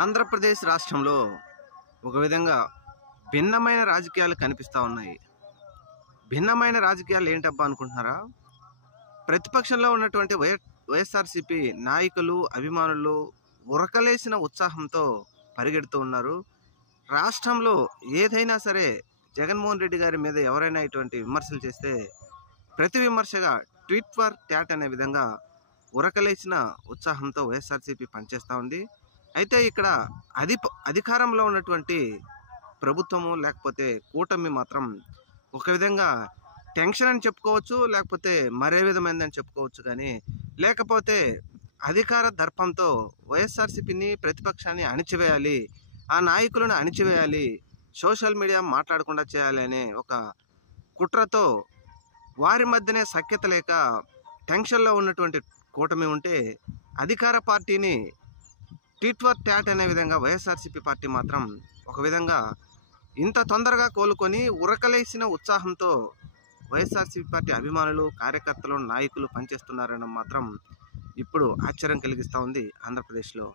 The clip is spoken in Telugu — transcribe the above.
ఆంధ్రప్రదేశ్ రాష్ట్రంలో ఒక విధంగా భిన్నమైన రాజకీయాలు కనిపిస్తూ ఉన్నాయి. భిన్నమైన రాజకీయాలు ఏంటబ్బా అనుకుంటున్నారా? ప్రతిపక్షంలో ఉన్నటువంటి వైఎస్ఆర్సీపీ నాయకులు, అభిమానులు ఉరకలేసిన ఉత్సాహంతో పరిగెడుతూ ఉన్నారు. రాష్ట్రంలో ఏదైనా సరే జగన్మోహన్ రెడ్డి గారి మీద ఎవరైనా ఇటువంటి విమర్శలు చేస్తే ప్రతి విమర్శగా ట్వీట్ ఫర్ ట్యాట్ అనే విధంగా ఉరకలేసిన ఉత్సాహంతో వైఎస్ఆర్సీపీ పనిచేస్తూ ఉంది. అయితే ఇక్కడ అధికారంలో ఉన్నటువంటి ప్రభుత్వము లేకపోతే కూటమి మాత్రం ఒక విధంగా టెన్షన్ అని చెప్పుకోవచ్చు, లేకపోతే మరే విధమైనదని చెప్పుకోవచ్చు. కానీ లేకపోతే అధికార దర్పంతో వైఎస్ఆర్సీపీని, ప్రతిపక్షాన్ని అణిచివేయాలి, ఆ నాయకులను అణిచివేయాలి, సోషల్ మీడియా మాట్లాడకుండా చేయాలి అనే ఒక కుట్రతో వారి మధ్యనే సఖ్యత లేక టెన్షన్లో ఉన్నటువంటి కూటమి ఉంటే, అధికార పార్టీని ట్వీట్ ఫర్ ట్యాట్ అనే విధంగా వైఎస్ఆర్సీపీ పార్టీ మాత్రం ఒక విధంగా ఇంత తొందరగా కోలుకొని ఉరకలేసిన ఉత్సాహంతో వైఎస్ఆర్సీపీ పార్టీ అభిమానులు, కార్యకర్తలు, నాయకులు పనిచేస్తున్నారని మాత్రం ఇప్పుడు ఆశ్చర్యం కలిగిస్తూ ఉంది ఆంధ్రప్రదేశ్లో.